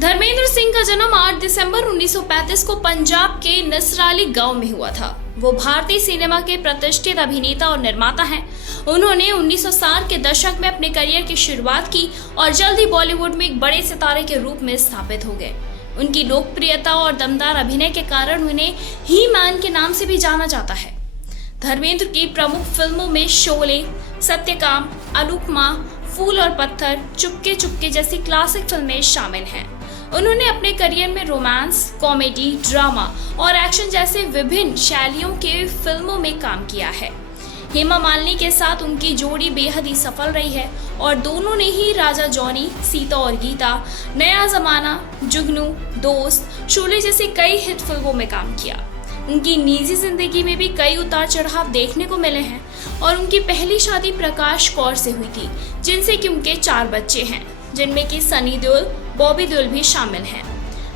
धर्मेंद्र सिंह का जन्म 8 दिसंबर 1935 को पंजाब के नसराली गांव में हुआ था। वो भारतीय सिनेमा के प्रतिष्ठित अभिनेता और निर्माता हैं। उन्होंने 1960 के दशक में अपने करियर की शुरुआत की और जल्द ही बॉलीवुड में एक बड़े सितारे के रूप में स्थापित हो गए। उनकी लोकप्रियता और दमदार अभिनय के कारण उन्हें ही मैन के नाम से भी जाना जाता है। धर्मेंद्र की प्रमुख फिल्मों में शोले, सत्यकाम, अनुपमा, फूल और पत्थर, चुपके चुपके जैसी क्लासिक फिल्में शामिल हैं। उन्होंने अपने करियर में रोमांस, कॉमेडी, ड्रामा और एक्शन जैसे विभिन्न शैलियों के फिल्मों में काम किया है। हेमा मालिनी के साथ उनकी जोड़ी बेहद ही सफल रही है और दोनों ने ही राजा जॉनी, सीता और गीता, नया जमाना, जुगनू, दोस्त, शोले जैसी कई हिट फिल्मों में काम किया। उनकी निजी जिंदगी में भी कई उतार चढ़ाव देखने को मिले हैं और उनकी पहली शादी प्रकाश कौर से हुई थी, जिनसे कि उनके 4 बच्चे हैं, जिनमें कि सनी देओल, बॉबी देओल भी शामिल हैं।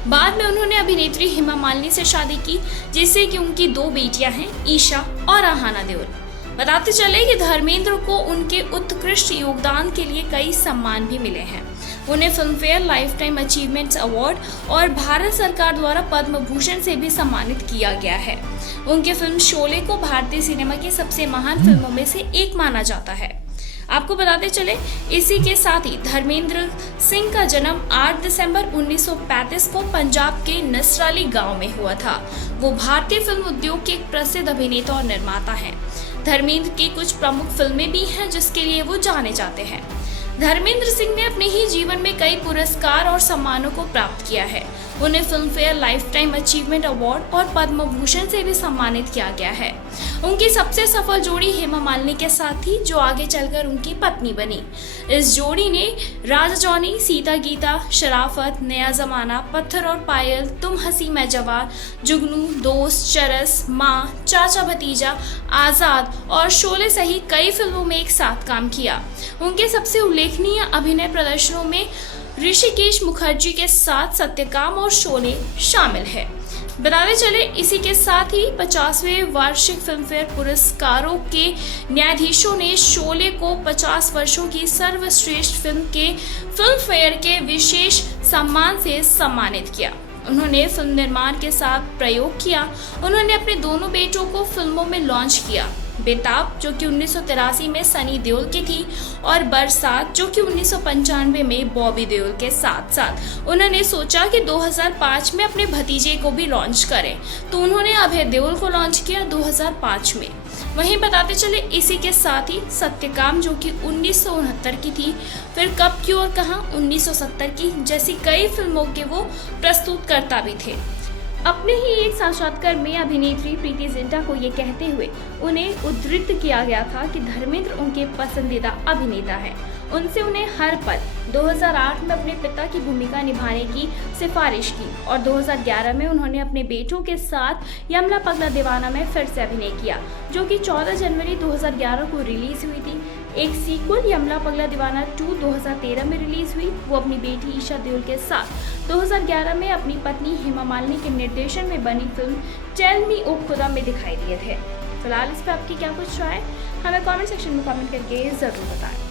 बाद में उन्होंने अभिनेत्री हेमा मालिनी से शादी की, जिससे कि उनकी 2 बेटियां हैं, ईशा और आहाना देओल। बताते चले कि धर्मेंद्र को उनके उत्कृष्ट योगदान के लिए कई सम्मान भी मिले हैं। उन्हें Filmfare life time achievements award और भारत सरकार द्वारा पद्म भूषण से भी सम्मानित किया गया है। उनकी फिल्म शोले को भारतीय सिनेमा की सबसे महान फिल्मों में से एक माना जाता है। आपको बताते चले, इसी के साथ ही धर्मेंद्र सिंह का जन्म 8 दिसंबर 1935 को पंजाब के नसराली गांव में हुआ था। वो भारतीय फिल्म उद्योग के एक प्रसिद्ध अभिनेता और निर्माता हैं। धर्मेंद्र की कुछ प्रमुख फिल्में भी हैं जिसके लिए वो जाने जाते हैं। धर्मेंद्र सिंह ने अपने ही जीवन में कई पुरस्कार और सम्मानों को प्राप्त किया है। उन्हें Filmfare life time achievement award और पद्म भूषण से भी सम्मानित किया गया है। उनकी सबसे सफल जोड़ी हेमा मालिनी के साथ थी, जो आगे चलकर उनकी पत्नी बनी। इस जोड़ी ने राजा जॉनी, सीता गीता, शराफत, नया जमाना, पत्थर और पायल, तुम हंसी मैं जवान, जुगनू, दोस्त, चरस, माँ, चाचा भतीजा, आजाद और शोले सहित कई फिल्मों में एक साथ काम किया। उनके सबसे उल्लेखनीय अभिनय प्रदर्शनों में ऋषिकेश मुखर्जी के साथ सत्यकाम और शोले शामिल है। बताते चले, इसी के साथ ही 50वें वार्षिक फिल्मफेयर पुरस्कारों के न्यायाधीशों ने शोले को 50 वर्षों की सर्वश्रेष्ठ फिल्म के फिल्मफेयर के विशेष सम्मान से सम्मानित किया। उन्होंने फिल्म निर्माण के साथ प्रयोग किया। उन्होंने अपने दोनों बेटों को फिल्मों में लॉन्च किया। बेताब, जो कि 1983 में सनी देओल की थी, और बरसात, जो कि 1995 में बॉबी देओल के साथ उन्होंने सोचा कि 2005 में अपने भतीजे को भी लॉन्च करें, तो उन्होंने अभय देओल को लॉन्च किया 2005 में। वहीं बताते चले, इसी के साथ ही सत्यकाम, जो कि 1969 की थी, फिर कब क्यों और कहां 1970 की जैसी कई फिल्मों के वो प्रस्तुतकर्ता भी थे। अपने ही एक साक्षात्कार में अभिनेत्री प्रीति जिंटा को ये कहते हुए उन्हें उद्धृत किया गया था कि धर्मेंद्र उनके पसंदीदा अभिनेता हैं। उनसे उन्हें हर पल 2008 में अपने पिता की भूमिका निभाने की सिफारिश की और 2011 में उन्होंने अपने बेटों के साथ यमला पगला दीवाना में फिर से अभिनय किया, जो कि 14 जनवरी 2011 को रिलीज हुई थी। एक सीक्वल यमला पगला दीवाना 2 2013 में रिलीज हुई। वो अपनी बेटी ईशा देओल के साथ 2011 में अपनी पत्नी हेमा मालिनी के निर्देशन में बनी फिल्म टेल मी ओ खुदा में दिखाई दिए थे। फिलहाल इस पर आपकी क्या कुछ राय, हमें कमेंट सेक्शन में कमेंट करके जरूर बताएं।